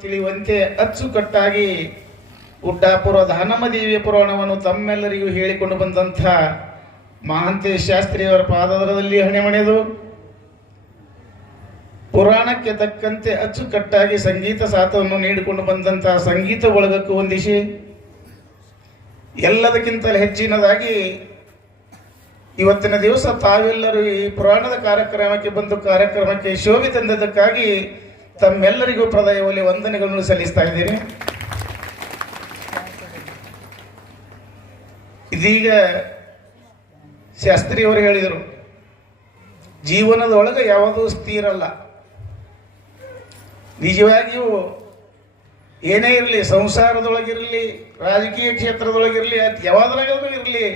ತಿಳಿಯುವಂತೆ ಅಚ್ಚುಕಟ್ಟಾಗಿ ಉಡ್ಡಾಪುರ ದಾನಮದೇವಿಯ ಪುರಾಣವನ್ನು ತಮ್ಮೆಲ್ಲರಿಗೂ ಹೇಳಿಕೊಂಡು ಬಂದಂಥ ಮಹಾಂತೇಶ ಶಾಸ್ತ್ರಿಯವರ ಪಾದದಲ್ಲಿ ಹಣೆಮಣೆದು ಪುರಾಣಕ್ಕೆ ತಕ್ಕಂತೆ ಅಚ್ಚುಕಟ್ಟಾಗಿ ಸಂಗೀತ ಸಾಥವನ್ನು ನೀಡಿಕೊಂಡು ಬಂದಂತಹ ಸಂಗೀತ ಒಳಗಕ್ಕೂ ಹೊಂದಿಸಿ ಎಲ್ಲದಕ್ಕಿಂತ ಹೆಚ್ಚಿನದಾಗಿ ಇವತ್ತಿನ ದಿವಸ ತಾವೆಲ್ಲರೂ ಈ ಪುರಾಣದ ಕಾರ್ಯಕ್ರಮಕ್ಕೆ ಬಂದು ಕಾರ್ಯಕ್ರಮಕ್ಕೆ ಶೋಭೆ ತಂದದಕ್ಕಾಗಿ ತಮ್ಮೆಲ್ಲರಿಗೂ ಪ್ರದಯವಲ್ಲಿ ವಂದನೆಗಳನ್ನು ಸಲ್ಲಿಸ್ತಾ ಇದ್ದೇನೆ. ಇದೀಗ ಶಾಸ್ತ್ರಿಯವರು ಹೇಳಿದರು, ಜೀವನದೊಳಗೆ ಯಾವುದೂ ಸ್ಥಿರ ಅಲ್ಲ. ನಿಜವಾಗಿಯೂ ಏನೇ ಇರಲಿ, ಸಂಸಾರದೊಳಗಿರಲಿ, ರಾಜಕೀಯ ಕ್ಷೇತ್ರದೊಳಗಿರಲಿ, ಅದು ಯಾವುದ್ರಾಗೂ ಇರಲಿ,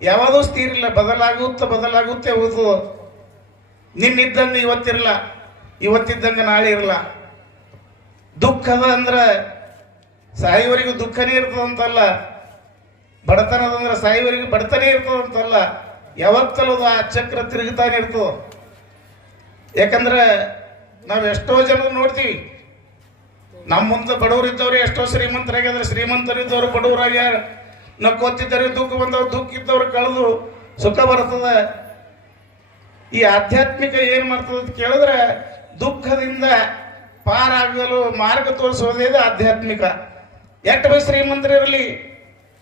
ಯಾವುದೂ ಸ್ಥಿರ ಇಲ್ಲ. ಬದಲಾಗುತ್ತೆ ಹೋಗುದು. ನಿನ್ನಿದ್ದಂಗೆ ಇವತ್ತಿರಲ್ಲ, ಇವತ್ತಿದ್ದಂಗೆ ನಾಳೆ ಇರಲ್ಲ. ದುಃಖದ ಅಂದ್ರೆ ಸಾಯುವವರೆಗೂ ದುಃಖನೇ ಇರ್ತದಂತಲ್ಲ, ಬಡತನದಂದ್ರೆ ಸಾಯುವವರೆಗೂ ಬಡತನೇ ಇರ್ತದಂತಲ್ಲ. ಯಾವತ್ತಲೂ ಆ ಚಕ್ರ ತಿರುಗುತ್ತಾನೆ ಇರ್ತದ. ಯಾಕಂದ್ರೆ ನಾವು ಎಷ್ಟೋ ಜನ ನೋಡ್ತೀವಿ, ನಮ್ಮ ಮುಂದೆ ಬಡವರಿದ್ದವ್ರು ಎಷ್ಟೋ ಶ್ರೀಮಂತರಾಗ್ಯಾದ್ರೆ, ಶ್ರೀಮಂತರಿದ್ದವರು ಬಡವರಾಗ್ಯಾರ. ನಕ್ಕೋತಿದ್ದವ್ರಿಗೆ ದುಃಖ ಬಂದವ್ರು, ದುಃಖ ಇದ್ದವ್ರು ಕಳೆದು ಸುಖ ಬರ್ತದ. ಈ ಆಧ್ಯಾತ್ಮಿಕ ಏನ್ ಮಾಡ್ತದ ಅಂತ ಕೇಳಿದ್ರೆ, ದುಃಖದಿಂದ ಪಾರಾಗಲು ಮಾರ್ಗ ತೋರಿಸೋದೇ ಇದು ಆಧ್ಯಾತ್ಮಿಕ. ಎಷ್ಟು ಶ್ರೀಮಂತರಿರಲಿ,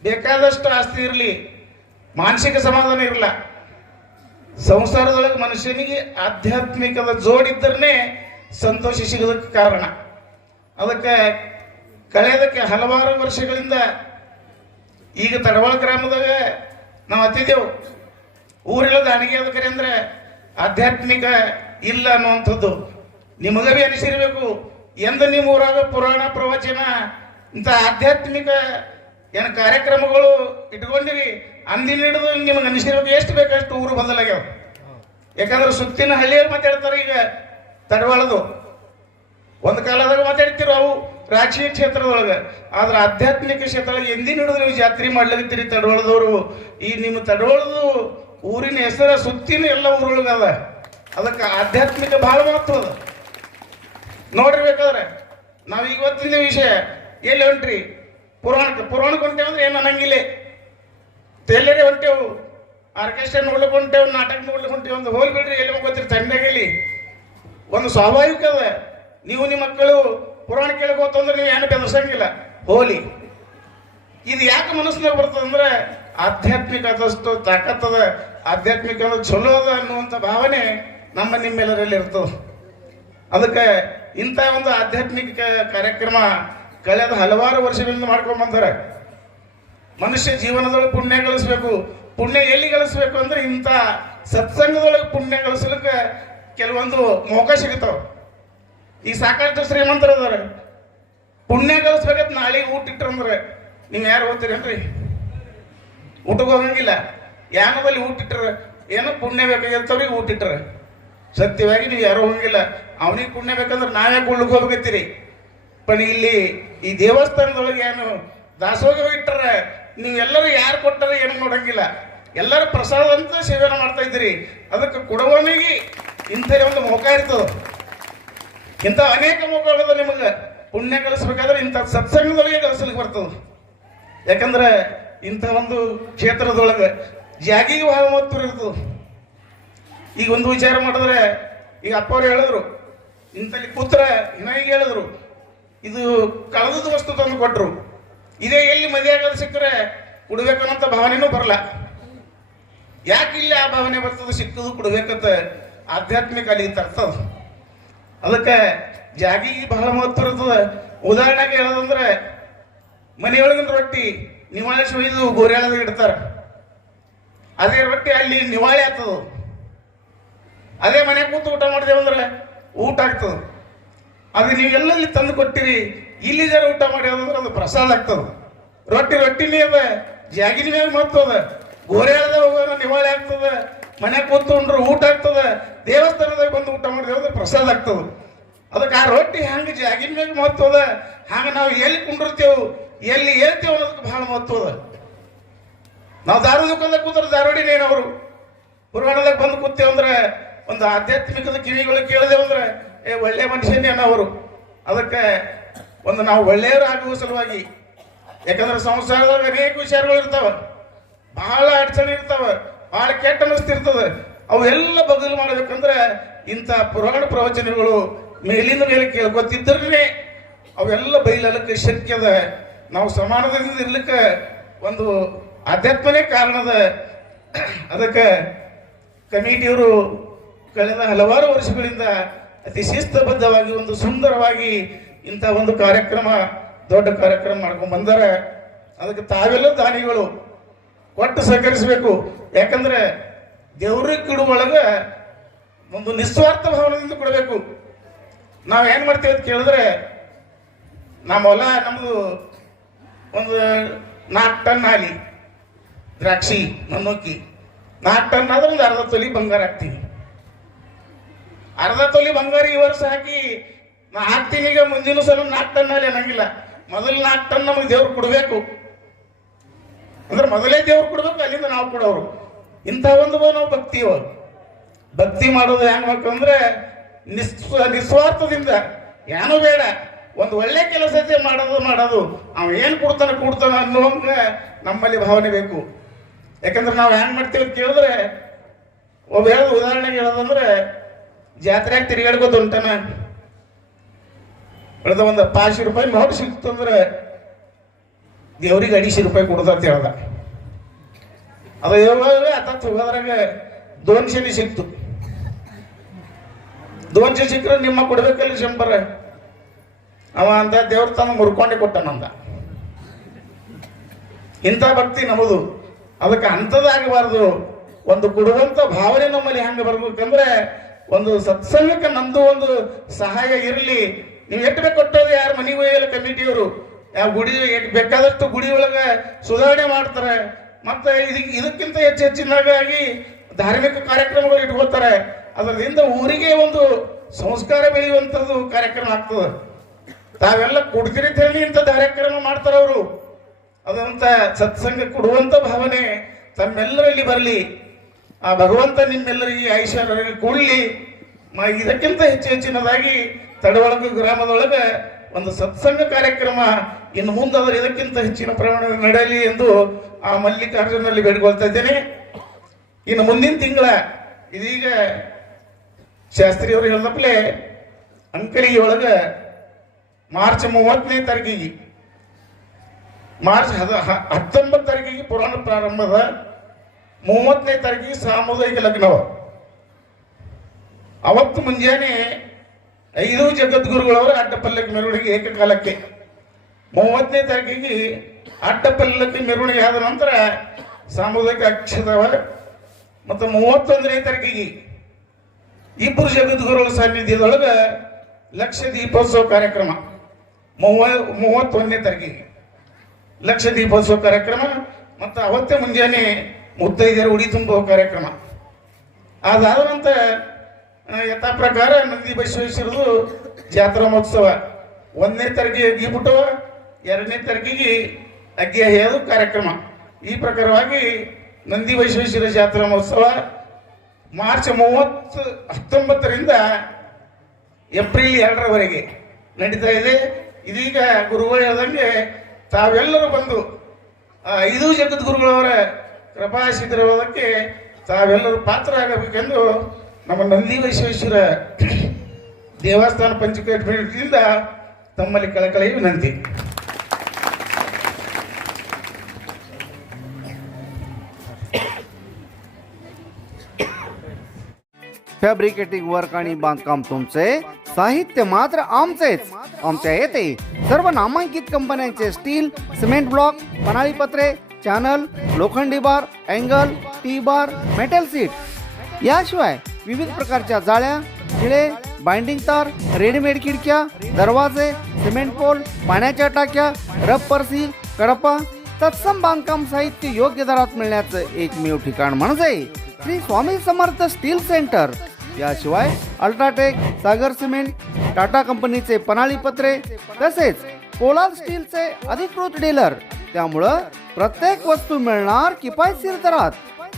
ಬೇಕಾದಷ್ಟು ಆಸ್ತಿ ಇರಲಿ, ಮಾನಸಿಕ ಸಮಾಧಾನ ಇರಲ್ಲ. ಸಂಸಾರದೊಳಗೆ ಮನುಷ್ಯನಿಗೆ ಆಧ್ಯಾತ್ಮಿಕದ ಜೋಡಿದ್ದರೇ ಸಂತೋಷ ಸಿಗೋದಕ್ಕೆ ಕಾರಣ. ಅದಕ್ಕೆ ಕಳೆದಕ್ಕೆ ಹಲವಾರು ವರ್ಷಗಳಿಂದ ಈಗ ತಡವಾಳ ಗ್ರಾಮದಾಗ ನಾವು ಹತ್ತಿದ್ದೆವು. ಊರೆಲ್ಲ ದಾಣಿಗೆ ಅದಕ್ಕೆ ಅಂದ್ರೆ ಆಧ್ಯಾತ್ಮಿಕ ಇಲ್ಲ ಅನ್ನುವಂಥದ್ದು ನಿಮಗೆ ಭೀ ಅನಿಸಿರ್ಬೇಕು. ಎಂದು ನಿಮ್ಮ ಊರಾಗ ಪುರಾಣ ಪ್ರವಚನ ಇಂಥ ಆಧ್ಯಾತ್ಮಿಕ ಏನು ಕಾರ್ಯಕ್ರಮಗಳು ಇಟ್ಕೊಂಡಿರಿ, ಅಂದಿನ ಹಿಡಿದು ನಿಮಗೆ ಅನಿಸಿರ್ಬೇಕು. ಎಷ್ಟು ಬೇಕಷ್ಟು ಊರು ಬದಲಾಗ್ಯಾವ. ಯಾಕಂದ್ರೆ ಸುತ್ತಿನ ಹಳ್ಳಿಯಲ್ಲಿ ಮಾತಾಡ್ತಾರೆ. ಈಗ ತಡವಾಳದು ಒಂದು ಕಾಲದಾಗ ಮಾತಾಡ್ತಿರೋ ಅವು ರಾಜಕೀಯ ಕ್ಷೇತ್ರದೊಳಗೆ, ಆದ್ರೆ ಆಧ್ಯಾತ್ಮಿಕ ಕ್ಷೇತ್ರದೊಳಗೆ ಎಂದಿನ ಹಿಡಿದು ನೀವು ಜಾತ್ರೆ ಮಾಡ್ಲಿರ್ತೀರಿ ತಡವಾಳದವರು. ಈ ನಿಮ್ಮ ತಡವಾಳದು ಊರಿನ ಹೆಸರ ಸುತ್ತಿನ ಎಲ್ಲ ಊರೊಳಗದ. ಅದಕ್ಕೆ ಆಧ್ಯಾತ್ಮಿಕ ಬಹಳ ಮಹತ್ವ ಅದ. ನೋಡಿರ್ಬೇಕಾದ್ರೆ ನಾವು ಇವತ್ತಿನ ವಿಷಯ ಎಲ್ಲಿ ಹೊಂಟ್ರಿ, ಪುರಾಣಕ್ಕೆ ಹೊಂಟೇವು ಅಂದ್ರೆ ಏನು ಅನ್ನಂಗಿಲ್ಲ. ಎಲ್ಲರೇ ಹೊಂಟೇವು, ಆರ್ಕೆಸ್ಟ್ರಾ ನೋಡ್ಲಿಕ್ಕೆ ಹೊಂಟೇವು, ನಾಟಕ ನೋಡ್ಲಿಕ್ಕೆ ಹೊಂಟೇವು. ಒಂದು ಹೋಲ್ ಬಿಡ್ರಿ, ಎಲ್ಲಿ ಹೋಗ್ತೀರಿ ತಣ್ಣಗೆಲ್ಲಿ. ಒಂದು ಸ್ವಾಭಾವಿಕ ಅದ. ನೀವು ನಿಮ್ಮ ಮಕ್ಕಳು ಪುರಾಣ ಕೇಳಕ್ ಹೋತಂದ್ರೆ ನೀವು ಏನು ಬೆದರ್ಸಂಗಿಲ್ಲ. ಹೋಲಿ ಇದು ಯಾಕೆ ಮನಸ್ಸಿನಾಗ ಬರ್ತದಂದ್ರೆ ಆಧ್ಯಾತ್ಮಿಕ ಆದಷ್ಟು ತಾಕತ್ತದ, ಆಧ್ಯಾತ್ಮಿಕ ಚಲೋ ಅದ ಅನ್ನುವಂಥ ಭಾವನೆ ನಿಮ್ಮೆಲ್ಲರಲ್ಲಿ ಇರ್ತದೆ. ಅದಕ್ಕೆ ಇಂಥ ಒಂದು ಆಧ್ಯಾತ್ಮಿಕ ಕಾರ್ಯಕ್ರಮ ಕಳೆದ ಹಲವಾರು ವರ್ಷಗಳಿಂದ ಮಾಡ್ಕೊಂಡು ಬಂದಾರೆ. ಮನುಷ್ಯ ಜೀವನದೊಳಗೆ ಪುಣ್ಯ ಗಳಿಸ್ಬೇಕು. ಪುಣ್ಯ ಎಲ್ಲಿ ಗಳಿಸ್ಬೇಕು ಅಂದ್ರೆ ಇಂಥ ಸತ್ಸಂಗದೊಳಗೆ ಪುಣ್ಯ ಗಳಿಸ್ಲಿಕ್ಕೆ ಕೆಲವೊಂದು ಮೌಕ ಸಿಗುತ್ತಾವ. ಈ ಸಾಕಷ್ಟು ಶ್ರೀಮಂತರು ಅದಾರ, ಪುಣ್ಯ ಗಳಿಸ್ಬೇಕಂತ ನಾಳೆಗೆ ಊಟ ಇಟ್ರಂದ್ರೆ ನೀವು ಯಾರು ಓದ್ತೀರೇನ್ರಿ? ಊಟಕ್ಕೆ ಹೋಗಂಗಿಲ್ಲ. ಯಾನದಲ್ಲಿ ಊಟ ಇಟ್ಟರ ಏನೋ ಪುಣ್ಯ ಬೇಕಾಗಿರ್ತವ್ರಿಗೆ ಊಟ ಇಟ್ಟರ. ಸತ್ಯವಾಗಿ ನೀವು ಯಾರು ಹೋಗಂಗಿಲ್ಲ. ಅವನಿಗೆ ಪುಣ್ಯ ಬೇಕಂದ್ರೆ ನಾವ್ಯಾಕೆ ಉಳ್ಳಿಗೆ ಹೋಗ್ಬೇಕತ್ತೀರಿ? पण ಇಲ್ಲಿ ಈ ದೇವಸ್ಥಾನದೊಳಗೆ ಏನು ದಾಸೋಗ ಇಟ್ಟರ ನೀವೆಲ್ಲರೂ ಯಾರು ಕೊಟ್ಟರೆ ಏನು ನೋಡಂಗಿಲ್ಲ. ಎಲ್ಲರೂ ಪ್ರಸಾದ ಅಂತ ಸೇವನೆ ಮಾಡ್ತಾ ಇದ್ದೀರಿ. ಅದಕ್ಕೆ ಕೊಡುವವನಿಗೆ ಇಂಥ ಒಂದು ಮೌಕ ಇರ್ತದೆ. ಇಂಥ ಅನೇಕ ಮೌಕಗಳದ ನಿಮಗೆ ಪುಣ್ಯ ಗಳಿಸ್ಬೇಕಾದ್ರೆ ಇಂಥ ಸತ್ಸಂಗದೊಳಗೆ ಗಳಿಸ್ಲಿಕ್ಕೆ ಬರ್ತದೆ. ಯಾಕಂದ್ರೆ ಇಂಥ ಒಂದು ಕ್ಷೇತ್ರದೊಳಗೆ ಜಾಗಿಗೆ ಬಹಳ ಮಹತ್ವ ಇರ್ತದೆ. ಈಗ ಒಂದು ವಿಚಾರ ಮಾಡಿದ್ರೆ, ಈಗ ಅಪ್ಪವ್ರು ಹೇಳಿದ್ರು, ಇಂಥಲ್ಲಿ ಕೂತ್ರ ಇನ್ನೀಗ ಹೇಳಿದ್ರು, ಇದು ಕಳೆದ ವಸ್ತು ತಂದು ಕೊಟ್ಟರು. ಇದೇ ಎಲ್ಲಿ ಮದುವೆ ಆಗೋದು ಸಿಕ್ಕರೆ ಕೊಡ್ಬೇಕನ್ನೋಂಥ ಭಾವನೆನೂ ಬರಲ್ಲ. ಯಾಕಿಲ್ಲ ಆ ಭಾವನೆ ಬರ್ತದೆ? ಸಿಕ್ಕದು ಕೊಡ್ಬೇಕಂತ ಆಧ್ಯಾತ್ಮಿಕ ಅಲ್ಲಿ ತರ್ತದ. ಅದಕ್ಕೆ ಜಾಗಿಗೆ ಬಹಳ ಮಹತ್ವ ಇರ್ತದೆ. ಉದಾಹರಣೆಗೆ ಹೇಳೋದಂದ್ರೆ, ಮನೆಯೊಳಗಿನ ರೊಟ್ಟಿ ನಿವಾಳೆ ಸುಳಿದು ಗೋರ್ಯಾಳದಾಗ ಇಡ್ತಾರೆ. ಅದೇ ರೊಟ್ಟಿ ಅಲ್ಲಿ ನಿವಾಳೆ ಆಗ್ತದ. ಅದೇ ಮನೆ ಕೂತು ಊಟ ಮಾಡಿದೇವಂದ್ರೆ ಊಟ ಆಗ್ತದೆ. ಅದು ನೀವು ಎಲ್ಲೆಲ್ಲಿ ತಂದು ಕೊಟ್ಟಿರಿ, ಇಲ್ಲಿ ಜನ ಊಟ ಮಾಡಿ ಅಂದ್ರೆ ಅದು ಪ್ರಸಾದ ಆಗ್ತದೆ. ರೊಟ್ಟಿನೇ ಅದ, ಜಾಗಿನ ಮ್ಯಾಗ ಮಹತ್ವ ಅದ. ಗೋರ್ಯಾಳದಾಗ ಹೋಗೋಣ ನಿವಾಳೆ ಆಗ್ತದೆ, ಮನೆ ಕೂತು ಉಂಡ್ರೆ ಊಟ ಆಗ್ತದೆ. ದೇವಸ್ಥಾನದಾಗ ಬಂದು ಊಟ ಮಾಡಿದೇವಂದ್ರೆ ಪ್ರಸಾದ ಆಗ್ತದೆ. ಅದಕ್ಕೆ ಆ ರೊಟ್ಟಿ ಹಂಗೆ ಜಾಗಿನ ಮ್ಯಾಗ ಮಹತ್ವ ಅದ. ಹಂಗೆ ನಾವು ಎಲ್ಲಿ ಕುಂಡಿರ್ತೇವೆ, ಎಲ್ಲಿ ಹೇಳ್ತೇವೆ ಅನ್ನೋದಕ್ಕೆ ಬಹಳ ಮಹತ್ವ ಅದ. ನಾವು ಧಾರವಾಡದಾಗ ಕೂತ್ರೆ ಧಾರವಾಡಿನೇ ಏನವರು, ಪುರಾಣದಾಗ ಬಂದು ಕೂತೇವಂದ್ರೆ ಒಂದು ಆಧ್ಯಾತ್ಮಿಕದ ಕಿವಿಗಳು ಕೇಳಿದೆವಂದ್ರೆ ಒಳ್ಳೆ ಮನುಷ್ಯನೇ ಅನ್ನೋರು. ಅದಕ್ಕೆ ಒಂದು ನಾವು ಒಳ್ಳೆಯವರಾಗುವ ಸಲುವಾಗಿ. ಯಾಕಂದ್ರೆ ಸಂಸಾರದಾಗ ಅನೇಕ ವಿಚಾರಗಳು ಇರ್ತಾವ, ಬಹಳ ಅಡಚಣೆ ಇರ್ತಾವ, ಬಹಳ ಕೆಟ್ಟ ಅನಿಸ್ತಿರ್ತದೆ. ಅವೆಲ್ಲ ಬದಲು ಮಾಡಬೇಕಂದ್ರೆ ಇಂಥ ಪುರಾಣ ಪ್ರವಚನಗಳು ಮೇಲಿಂದ ಮೇಲೆ ಕೇಳ್ಕೊತಿದ್ರೆ ಅವೆಲ್ಲ ಬೈಲಕ್ಕೆ ಶಕ್ಯದ. ನಾವು ಸಮಾನದಿಂದ ಇರ್ಲಿಕ್ಕೆ ಒಂದು ಆಧ್ಯಾತ್ಮನೇ ಕಾರಣದ. ಅದಕ್ಕೆ ಕಮಿಟಿಯವರು ಕಳೆದ ಹಲವಾರು ವರ್ಷಗಳಿಂದ ಅತಿ ಶಿಸ್ತಬದ್ಧವಾಗಿ ಒಂದು ಸುಂದರವಾಗಿ ಇಂಥ ಒಂದು ಕಾರ್ಯಕ್ರಮ, ದೊಡ್ಡ ಕಾರ್ಯಕ್ರಮ ಮಾಡ್ಕೊಂಡು ಬಂದಾರೆ. ಅದಕ್ಕೆ ತಾವೆಲ್ಲ ದಾನಿಗಳು ಒಟ್ಟು ಸಹಕರಿಸಬೇಕು. ಯಾಕಂದ್ರೆ ದೇವ್ರಿಗೆ ಕೊಡುವೊಳಗೆ ಒಂದು ನಿಸ್ವಾರ್ಥ ಭಾವನೆಯಿಂದ ಕೊಡಬೇಕು. ನಾವೇನು ಮಾಡ್ತೀವಿ ಅಂತ ಕೇಳಿದ್ರೆ, ನಮ್ಮ ಹೊಲ ನಮ್ಮದು ಒಂದು 4 ಟನ್ ಹಾಲಿ ದ್ರಾಕ್ಷಿ ಮಣ್ಣುಕ್ಕಿ 4 ಟನ್ ಆದ್ರೆ ಒಂದು ಅರ್ಧ ತೊಲಿ ಬಂಗಾರ ಹಾಕ್ತೀವಿ. ಅರ್ಧ ತೊಲಿ ಬಂಗಾರ ಈ ವರ್ಷ ಹಾಕಿ ನಾ ಹಾಕ್ತೀನಿ. ಈಗ ಮುಂದಿನ ಸಲ 4 ಟನ್ ಹಾಲಿ ಅನ್ನಂಗಿಲ್ಲ, ಮೊದಲು 4 ಟನ್ ನಮಗೆ ದೇವ್ರು ಕೊಡಬೇಕು. ಅಂದ್ರೆ ಮೊದಲೇ ದೇವ್ರು ಕೊಡ್ಬೇಕು, ಅಲ್ಲಿಂದ ನಾವು ಕೊಡೋರು. ಇಂಥ ಒಂದು ನಾವು ಭಕ್ತಿ ಮಾಡೋದು ಹೆಂಗ್ ಬೇಕಂದ್ರೆ ನಿಸ್ವಾರ್ಥದಿಂದ, ಏನೂ ಬೇಡ, ಒಂದು ಒಳ್ಳೆ ಕೆಲಸತೆ ಮಾಡೋದು ಅವ ಏನು ಕೊಡ್ತಾನ ಅನ್ನುವಂಗ ನಮ್ಮಲ್ಲಿ ಭಾವನೆ ಬೇಕು. ಯಾಕಂದ್ರೆ ನಾವು ಹೆಂಗ್ ಮಾಡ್ತೀವಿ ಅಂತ ಕೇಳಿದ್ರೆ, ಒಬ್ಬ ಉದಾಹರಣೆಗೆ ಹೇಳೋದಂದ್ರೆ, ಜಾತ್ರೆಯಾಗ ತಿರುಗಾಡ್ಕೋದು ಉಂಟನ ಹೇಳ್ದ, ಒಂದು 500 ರೂಪಾಯಿ ನೋಟ್ ಸಿಕ್ತು ಅಂದ್ರೆ ದೇವ್ರಿಗೆ 250 ರೂಪಾಯಿ ಕೊಡ್ದ ಅಂತ ಹೇಳ್ದ. ಅದು ಯಾವಾಗ ಹೋಗೋದ್ರಾಗ 200 ಸಿಕ್ತು. 200 ಸಿಕ್ಕರೆ ನಿಮ್ಮ ಕೊಡ್ಬೇಕಲ್ಲ 100. ಅವ ಅಂತ ದೇವ್ರ ತನ್ನ ಮುರ್ಕೊಂಡೆ ಕೊಟ್ಟನಂದ. ಇಂಥ ಭಕ್ತಿ ನಮ್ಮದು. ಅದಕ್ಕೆ ಅಂಥದ್ದಾಗಬಾರ್ದು. ಒಂದು ಕೊಡುವಂತ ಭಾವನೆ ನಮ್ಮಲ್ಲಿ ಹೆಂಗೆ ಬರ್ಬೇಕಂದ್ರೆ, ಒಂದು ಸತ್ಸಂಗಕ್ಕೆ ನಮ್ದು ಒಂದು ಸಹಾಯ ಇರಲಿ. ನೀವು ಎಷ್ಟು ಬೇಕು ಕೊಟ್ಟೋದು, ಯಾರು ಮನೆಗೆ ಒಯ್ಯಲ್ಲ ಕಮಿಟಿಯವರು, ಯಾವ ಗುಡಿ ಬೇಕಾದಷ್ಟು ಗುಡಿ ಒಳಗೆ ಸುಧಾರಣೆ ಮಾಡ್ತಾರೆ. ಮತ್ತೆ ಇದಕ್ಕಿಂತ ಹೆಚ್ಚಿನಾಗಿ ಧಾರ್ಮಿಕ ಕಾರ್ಯಕ್ರಮಗಳು ಇಟ್ಕೊಳ್ತಾರೆ. ಅದರಿಂದ ಊರಿಗೆ ಒಂದು ಸಂಸ್ಕಾರ ಬೆಳೆಯುವಂಥದ್ದು ಕಾರ್ಯಕ್ರಮ ಆಗ್ತದೆ. ತಾವೆಲ್ಲ ಕುಡ್ತಿರಿ ಹೇಳಿ ಇಂಥ ಕಾರ್ಯಕ್ರಮ ಮಾಡ್ತಾರೆ ಅವರು. ಅದಂತ ಸತ್ಸಂಗ ಕೊಡುವಂತ ಭಾವನೆ ತಮ್ಮೆಲ್ಲರಲ್ಲಿ ಬರಲಿ. ಆ ಭಗವಂತ ನಿಮ್ಮೆಲ್ಲರಿಗೆ ಐಶ್ವರ್ಯ ಕೊಡ್ಲಿ. ಇದಕ್ಕಿಂತ ಹೆಚ್ಚಿನದಾಗಿ ತಡವಳಗ ಗ್ರಾಮದೊಳಗೆ ಒಂದು ಸತ್ಸಂಗ ಕಾರ್ಯಕ್ರಮ ಇನ್ನು ಮುಂದಾದ್ರೆ ಇದಕ್ಕಿಂತ ಹೆಚ್ಚಿನ ಪ್ರಮಾಣದಲ್ಲಿ ನಡೆಯಲಿ ಎಂದು ಆ ಮಲ್ಲಿಕಾರ್ಜುನಲ್ಲಿ ಬೇಡ್ಕೊಳ್ತಾ ಇದ್ದೇನೆ. ಇನ್ನು ಮುಂದಿನ ತಿಂಗಳ, ಇದೀಗ ಶಾಸ್ತ್ರಿಯವರು ಹೇಳಿದಪ್ಲೆ ಅಂಕಲಿಗೆ ಒಳಗೆ ಮಾರ್ಚ್ 30ನೇ ತಾರೀಕಿಗೆ, ಮಾರ್ಚ್ 19 ತಾರೀಕಿಗೆ ಪುರಾಣ ಪ್ರಾರಂಭದ, 30ನೇ ತಾರೀಕಿಗೆ ಸಾಮುದಾಯಿಕ ಲಗ್ನವ. ಅವತ್ತು ಮುಂಜಾನೆ 5 ಜಗದ್ಗುರುಗಳವರ ಅಡ್ಡಪಲ್ಲಕ್ಕಿ ಮೆರವಣಿಗೆ ಏಕಕಾಲಕ್ಕೆ. 30ನೇ ತಾರೀಕಿಗೆ ಅಡ್ಡಪಲ್ಲಕ್ಕಿ ಮೆರವಣಿಗೆ ಆದ ನಂತರ ಸಾಮುದಾಯಿಕ ಅಕ್ಷತವ. ಮತ್ತು 31ನೇ ತಾರೀಕಿಗೆ 2 ಜಗದ್ಗುರುಗಳ ಸಾನ್ನಿಧ್ಯದೊಳಗೆ ಲಕ್ಷ ದೀಪೋತ್ಸವ ಕಾರ್ಯಕ್ರಮ. 31ನೇ ತಾರೀಕಿಗೆ ಲಕ್ಷ ದೀಪೋತ್ಸವ ಕಾರ್ಯಕ್ರಮ. ಮತ್ತು ಅವತ್ತೇ ಮುಂಜಾನೆ ಮುತ್ತೈದೆಯರು ಉಡಿ ತುಂಬುವ ಕಾರ್ಯಕ್ರಮ. ಅದಾದ ನಂತರ ಯಥಾ ಪ್ರಕಾರ ನಂದಿ ಬಸವೇಶ್ವರದು ಜಾತ್ರಾ ಮಹೋತ್ಸವ 1ನೇ ತಾರೀಕಿಗೆ ಗೀಬಿಟ್ಟವ, 2ನೇ ತಾರೀಕಿಗೆ ಅಗ್ಗಿ ಹೇಳೋದು ಕಾರ್ಯಕ್ರಮ. ಈ ಪ್ರಕಾರವಾಗಿ ನಂದಿ ಬಸವೇಶ್ವರ ಜಾತ್ರಾ ಮಹೋತ್ಸವ ಮಾರ್ಚ್ 19ರಿಂದ ಏಪ್ರಿಲ್ 2ರವರೆಗೆ ನಡೀತಾ ಇದೆ. ಇದೀಗ ಗುರುಗಳು ಹೇಳ್ದಂಗೆ ತಾವೆಲ್ಲರೂ ಬಂದು 5 ಜಗದ್ಗುರುಗಳವರ ಕೃಪಾಶೀರ್ವಾದಕ್ಕೆ ತಾವೆಲ್ಲರೂ ಪಾತ್ರ ಆಗಬೇಕೆಂದು ನಮ್ಮ ನಂದಿ ಬಸವೇಶ್ವರ ದೇವಸ್ಥಾನ ಪಂಚಾಯತ್ ತಮ್ಮಲ್ಲಿ ಕಳಕಳಿ ವಿನಂತಿ. फॅब्रिकेटिंग वर्क आणि बांधकाम तुमचे, साहित्य मात्र आमचेच. आमच्या येथे सर्व नामांकित कंपन्यांचे स्टील, सिमेंट ब्लॉक, पन्हाळी पत्रे, चॅनल, लोखंडी bar, angle, T bar, metal sheet, याशिवाय विविध प्रकारच्या जाळ्या, खिळे, बाइंडिंग तार, रेडीमेड खिडक्या, दरवाजे, सिमेंट पोल, पाण्याच्या टाक्या, रबर सील, कडपा, तत्सम बांधकाम साहित्य योग्य दरात मिळण्याचं एकमेव ठिकाण म्हणजे श्री स्वामी समर्थ स्टील सेंटर. याशिवाय अल्ट्राटेक, सागर सिमेंट, टाटा कंपनीचे पन्हाळी पत्रे तसेच पोलाद स्टीलचे अधिकृत डीलर. त्यामुळं प्रत्येक वस्तू मिळणार किफायतशीर दरात.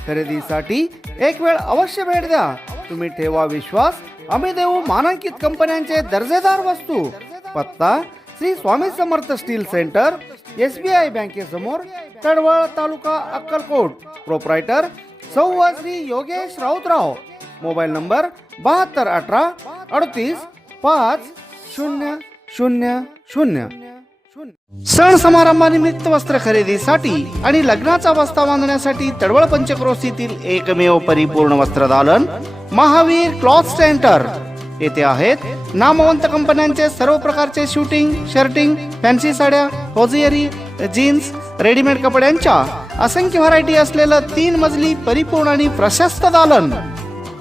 खरेदीसाठी एक वेळ अवश्य भेट द्या. तुम्ही ठेवा विश्वास, आम्ही देऊ मानांकित कंपन्यांचे दर्जेदार वस्तू. पत्ता Shri Swami Samarth steel centre, SBI बँकेसमोर, तडवळ, तालुका अक्कलकोट. प्रोप्रायटर सौ श्री योगेश राऊतराव. Mobile number 7218-38-5000. सण समारंभानिमित्त वस्त्र खरेदीसाठी आणि लग्नाचा बस्ता बांधण्यासाठी तडवळ पंचक्रोशीतील एकमेव परिपूर्ण वस्त्रदालन महावीर क्लॉथ सेंटर येथे आहेत. नामवंत कंपन्यांचे सर्व प्रकारचे शूटिंग, शर्टिंग, फॅन्सी साड्या, होजियरी, जीन्स, रेडीमेड कपड्यांच्या असंख्य व्हरायटी असलेलं 3 मजली परिपूर्ण आणि प्रशस्त दालन.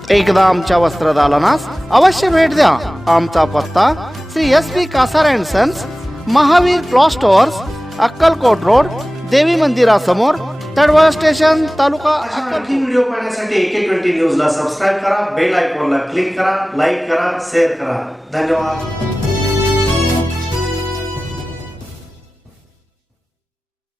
एकदा आमच्या वस्त्रदालनास अवश्य भेट द्या. आमचा पत्ता Shri SP Kasar and sons, Mahavir cloth stores, Akkalkot road, देवी मंदिरासमोर, तडवळ स्टेशन, तालुका. आणखी व्हिडिओ पाहण्यासाठी AK20 न्यूजला सबस्क्राईब करा, बेल आयकॉनला क्लिक करा, लाईक करा, शेअर करा. धन्यवाद.